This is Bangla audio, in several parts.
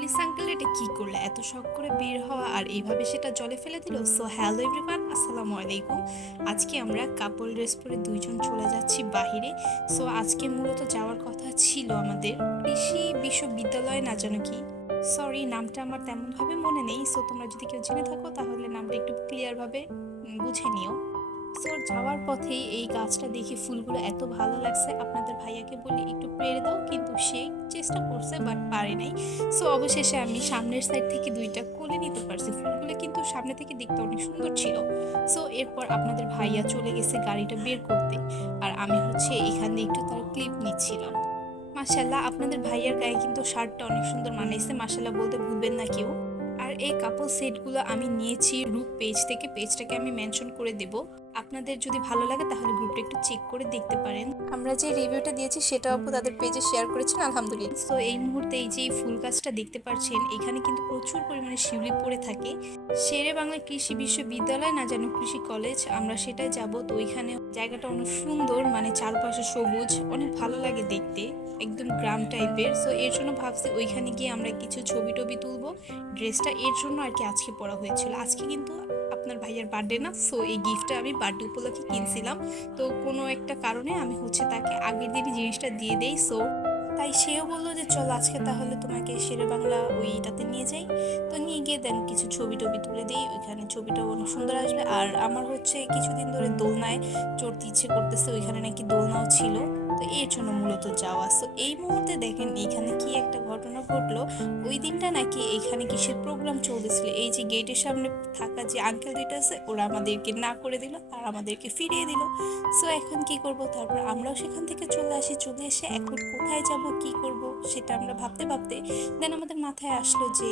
পুলিশ আঙ্কেল এটা কি করল? এত শখ করে বের হওয়া আর এইভাবে সেটা জলে ফেলে দিল? সো হ্যালো এভরিওয়ান আসসালামু আলাইকুম। আজকে আমরা কাপল ড্রেস পরে দুইজন চলে যাচ্ছি বাহিরে। সো আজকে মূলত যাওয়ার কথা ছিল আমাদের কৃষি বিশ্ববিদ্যালয় না জানো কি? সরি নামটা আমার তেমনভাবে মনে নেই। সো তোমরা যদি কেউ জেনে থাকো, তাহলে নামটা একটু ক্লিয়ারভাবে বুঝে নিও। সো যাওয়ার পথেই এই গাছটা দেখে ফুলগুলো এত ভালো লাগছে। আপনাদের ভাইয়াকে বলি, একটু পেরে দাও, কিন্তু সে চেষ্টা করছে বাট পারে নাই। সো অবশেষে আমি সামনের সাইড থেকে দুইটা কোলে নিতে পারছি। ফুলগুলো কিন্তু সামনে থেকে দেখতে অনেক সুন্দর ছিল। সো এরপর আপনাদের ভাইয়া চলে গেছে গাড়িটা বের করতে। আর আমি হচ্ছে এখানে একটু তার ক্লিপ নিচ্ছিলাম। মাসাল্লাহ আপনাদের ভাইয়ার গায়ে কিন্তু শার্টটা অনেক সুন্দর মানাইছে। মাসাল্লাহ বলতে ভুলবেন না কেউ। এই কাপল সেটগুলো আমি নিয়েছি রূপ পেজ থেকে পেজটাকে আমি মেনশন করে দেব। আপনাদের যদি ভালো লাগে তাহলে গ্রুপটা একটু চেক করে দেখতে পারেন। আমরা যে রিভিউটা দিয়েছি সেটা আপু তাদের পেজে শেয়ার করেছেন আলহামদুলিল্লাহ। তো এই মুহূর্তে এই যে ফুল গাছটা দেখতে পাচ্ছেন এখানে কিন্তু প্রচুর পরিমাণে শিউলি পড়ে থাকে। শেরে বাংলা কৃষি বিশ্ববিদ্যালয় না যেন কৃষি কলেজ আমরা সেটাই যাব। তো ওইখানে জায়গাটা অনেক সুন্দর মানে চারপাশে সবুজ অনেক ভালো লাগে দেখতে। একদম গ্রাম টাইপের। সো এর জন্য ভাবছি ওইখানে গিয়ে আমরা কিছু ছবি টবি তুলবো। ড্রেসটা এর জন্য আর কি আজকে পরা হয়েছিল। আজকে কিন্তু আপনার ভাইয়ের বার্থডে না সো এই গিফটটা আমি বার্থডে উপলক্ষে কিনছিলাম। তো কোনো একটা কারণে আমি হচ্ছে তাকে আগের দিনই জিনিসটা দিয়ে দেই সো তাই সেও বলল যে, চল আজকে তাহলে তোমাকে শেরে বাংলা ওইটাতে নিয়ে যাই। তো নিয়ে গিয়ে দেন কিছু ছবি টবি তুলে দিই। ওইখানে ছবিটাও অনেক সুন্দর আসবে। আর আমার হচ্ছে কিছুদিন ধরে দোলনায় চড়তে ইচ্ছে করতেছে, ওইখানে নাকি দোলনাও ছিল। তো এর জন্য মূলত যাওয়া। সো এই মুহূর্তে দেখেন এইখানে কি একটা ঘটনা ঘটলো। ওই দিনটা নাকি এইখানে কিসের প্রোগ্রাম চলতেছিল? এই যে গেটের সামনে থাকা যে আঙ্কেল দুইটা আছে, ওরা আমাদেরকে না করে দিল আর আমাদেরকে ফিরিয়ে দিল। সো এখন কি করব? তারপর আমরাও সেখান থেকে চলে আসি, চলে এসে এখন কোথায় যাব, কি করব, সেটা আমরা ভাবতে ভাবতে দেন আমাদের মাথায় আসলো যে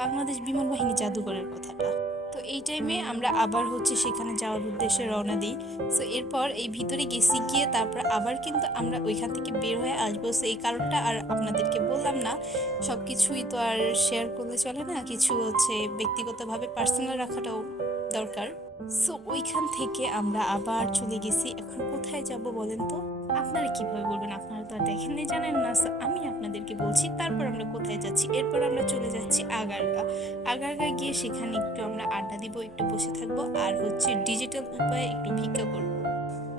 বাংলাদেশ বিমান বাহিনী জাদুঘরের কথাটা। তো এই টাইমে আমরা আবার হচ্ছে সেখানে যাওয়ার উদ্দেশ্যে রওনা দিই। সো এরপর এই ভিতরে গেছি, গিয়ে তারপর আবার কিন্তু আমরা ওইখান থেকে বের হয়ে আসব। সো এই কারণটা আর আপনাদেরকে বললাম না সব কিছুই তো আর শেয়ার করলে চলে না, কিছু হচ্ছে ব্যক্তিগতভাবে পার্সোনাল রাখাটাও দরকার। সো ওইখান থেকে আমরা আবার চলে গেছি। এখন কোথায় যাব বলেন তো? আপনারা কীভাবে বলবেন? আপনারা তো আর দেখেন নাই জানেন না। আমি আপনাদেরকে বলছি, তারপর আমরা কোথায় যাচ্ছি? এরপর আমরা চলে যাচ্ছি আগারগা আগারগা গিয়ে সেখানে একটু আমরা আড্ডা দিব, একটু বসে থাকব। আর হচ্ছে ডিজিটাল উপায়ে একটু ভিক্ষা করব।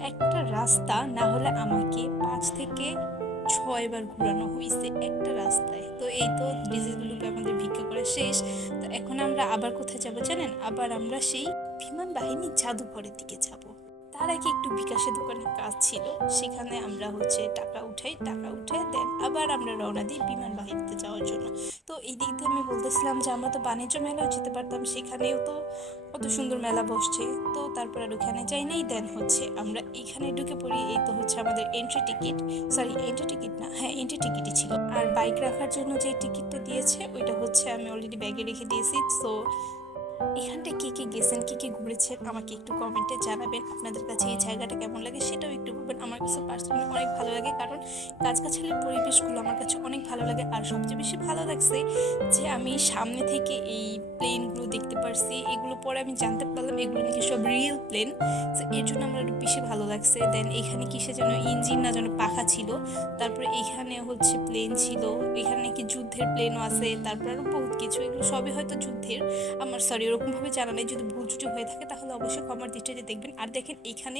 একটা রাস্তা না হলে আমাকে পাঁচ থেকে ছয়বার ঘোরানো হয়েছে একটা রাস্তায়। তো এই তো ডিজিটাল আমাদের ভিক্ষা করা শেষ। তো এখন আমরা আবার কোথায় যাব জানেন? আবার আমরা সেই বিমান বাহিনী জাদুঘরের দিকে যাব। তার আগে একটু বিকাশের দোকানে কাজ ছিল। সেখানে আমরা হচ্ছে টাকা উঠাই, টাকা উঠে দেন আবার আমরা রওনা দিই বিমান বাহিনীতে যাওয়ার জন্য। তো এই দিক দিয়ে আমি বলতেছিলাম যে আমরা তো বাণিজ্য মেলাও যেতে পারতাম, সেখানেও তো কত সুন্দর মেলা বসছে। তো তারপর আর ওখানে যাই নাই দেন হচ্ছে আমরা এখানে ঢুকে পড়ি, এই তো হচ্ছে আমাদের entry ticket sorry entry ticket না হ্যাঁ এন্ট্রি টিকিটই ছিল। আর বাইক রাখার জন্য যে টিকিটটা দিয়েছে, ওইটা হচ্ছে আমি অলরেডি ব্যাগে রেখে দিয়েছি। সো এখানটা কে কে গেছেন, কে কে ঘুরেছেন, আমাকে একটু কমেন্টে জানাবেন। আপনাদের কাছে এই জায়গাটা কেমন লাগে সেটাও একটু বলবেন। আমার কাছে পার্সোনালি অনেক ভালো লাগে কারণ গাছগাছালির পরিবেশগুলো আমার কাছে অনেক ভালো লাগে। আর সবচেয়ে বেশি ভালো লাগছে যে আমি সামনে থেকে এই প্লেনগুলো দেখতে পারছি। এগুলো পরে আমি জানতে পারলাম এগুলো নাকি সব রিয়েল প্লেন তো এর জন্য আমার একটু বেশি ভালো লাগছে। দেন এখানে কিসে যেন ইঞ্জিন না যেন পাখা ছিল। তারপরে এখানে হচ্ছে প্লেন ছিল। এখানে নাকি যুদ্ধের প্লেনও আছে। তারপর আরও বহুত কিছু। এগুলো সবই হয়তো যুদ্ধের। আমার সরি ওরকমভাবে জানা নেই যদি ভুল ত্রুটি হয়ে থাকে, তাহলে অবশ্যই কমার দৃষ্টিতে দেখবেন। আর দেখেন, এখানে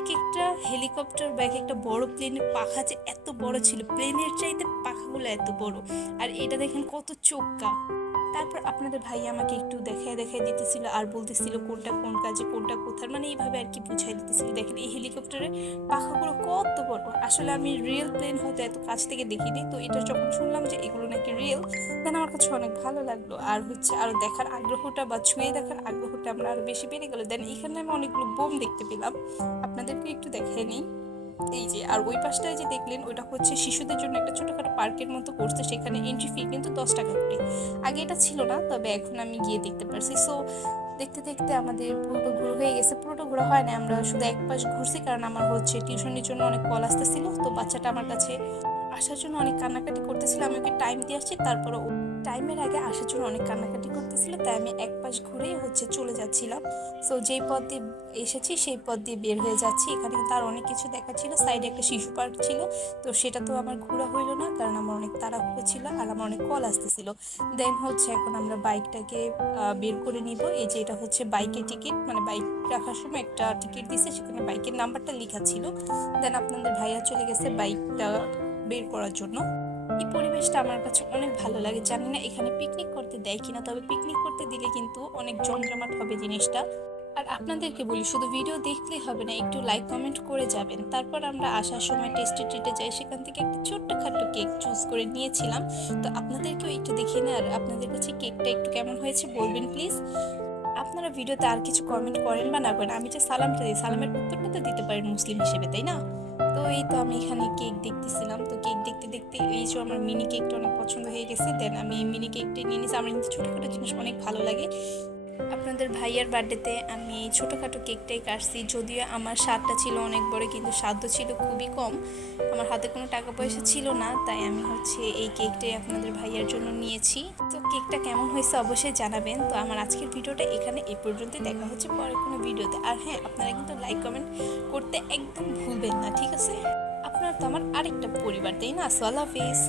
এক একটা হেলিকপ্টার বা এক একটা বড় প্লেনের পাখা যে এত বড় ছিল প্লেনের চাইতে পাখাগুলো এত বড়। আর এটা দেখেন কত চোক্কা তারপর আপনাদের ভাই আমাকে একটু দেখায় দেখায় দিতেছিল আর বলতেছিল কোনটা কোন কাজে, কোনটা কোথার মানে এইভাবে আর কি বুঝাই দিতেছিল। দেখেন এই হেলিকপ্টারের পাখাগুলো কত বড়। আসলে আমি রিয়েল প্লেন হয়তো এত কাছ থেকে দেখিনি, তো এটা যখন শুনলাম যে এগুলো নাকি রিয়েল দেন আমার কাছে অনেক ভালো লাগল। আর হচ্ছে আরও দেখার আগ্রহটা বা ছুঁয়ে দেখার আগ্রহটা আমরা আরও বেশি বেড়ে গেলো। দেন এখানে আমি অনেকগুলো বোম দেখতে পেলাম। আপনাদেরকে একটু দেখাই নিই। এই যে, আর ওই পাশটায় যে দেখলেন ওটা হচ্ছে শিশুদের জন্য একটা ছোটখাটো পার্কের মতো করছে, সেখানে এন্ট্রি ফি কিন্তু দশ টাকা করে। আগে এটা ছিল না, তবে এখন আমি গিয়ে দেখতে পারছি। সো দেখতে দেখতে আমাদের পুরোটা ঘুরে হয়ে গেছে। পুরোটা ঘোরা হয় না, আমরা শুধু এক পাশ ঘুরছি, কারণ আমার হচ্ছে টিউশনের জন্য অনেক কল আসতেছিল। তো বাচ্চাটা আমার কাছে আসার জন্য অনেক কান্নাকাটি করতেছিল, আমি ওকে টাইম দিয়ে আসছি, তারপরে টাইমের আগে আসার জন্য অনেক কান্নাকাটি করতেছিল, তাই আমি এক পাশ ঘুরেই হচ্ছে চলে যাচ্ছিলাম। সো যেই পথ দিয়ে এসেছি, সেই পথ দিয়ে বের হয়ে যাচ্ছি। এখানে আর অনেক কিছু দেখা ছিল। সাইডে একটা শিশু পার্ক ছিল। তো সেটা তো আমার ঘোরা হইল না, কারণ আমার অনেক তাড়াহুড়ো ছিল আর আমার অনেক কল আসতেছিল। দেন হচ্ছে এখন আমরা বাইকটাকে বের করে নিব। এই যে এটা হচ্ছে বাইকের টিকিট মানে বাইক রাখার সময় একটা টিকিট দিছে, সেখানে বাইকের নাম্বারটা লেখা ছিল। দেন আপনাদের ভাইয়া চলে গেছে বাইকটা বের করার জন্য। এই পরিবেশটা আমার কাছে অনেক ভালো লাগে। জানি না এখানে পিকনিক করতে দেয় কিনা, তবে পিকনিক করতে দিলে কিন্তু অনেক জমজমাট হবে জিনিসটা। আর আপনাদেরকে বলি, শুধু ভিডিও দেখলেই হবে না, একটু লাইক কমেন্ট করে যাবেন। তারপর আমরা আসার সময় টেস্টে ট্রিটে যাই। সেখান থেকে একটা ছোট্ট খাট্ট কেক চুজ করে নিয়েছিলাম। তো আপনাদেরকেও একটু দেখে না আর আপনাদের কাছে কেকটা একটু কেমন হয়েছে বলবেন প্লিজ আপনারা ভিডিওতে আর কিছু কমেন্ট করেন বা না করেন, আমি যে সালামটা দিই, সালামের উত্তরটা তো দিতে পারেন মুসলিম হিসেবে, তাই না? এই তো আমি এখানে কেক দেখতেছিলাম। তো কেক দেখতে দেখতে এই যে আমার মিনি কেকটা অনেক পছন্দ হয়ে গেছে। দেন আমি এই মিনি কেকটা নিয়ে নিয়েছি। আমার কিন্তু ছোটোখাটো জিনিস অনেক ভালো লাগে। আপনাদের ভাইয়ার বার্থডেতে আমি এই ছোটোখাটো কেকটাই কাটছি। যদিও আমার স্বাদটা ছিল অনেক বড়, কিন্তু স্বাদও ছিল খুবই কম। আমার হাতে কোনো টাকা পয়সা ছিল না, তাই আমি হচ্ছে এই কেকটাই আপনাদের ভাইয়ার জন্য নিয়েছি। তো কেকটা কেমন হয়েছে অবশ্যই জানাবেন। তো আমার আজকের ভিডিওটা এখানে এই পর্যন্তই। দেখা হচ্ছে পরে কোনো ভিডিওতে। আর হ্যাঁ আপনারা কিন্তু লাইক, কমেন্ট করতে একদম ভুলবেন না, ঠিক আছে? আপনার তো আমার আরেকটা পরিবার, তাই না? সো আল্লাহ হাফিজ।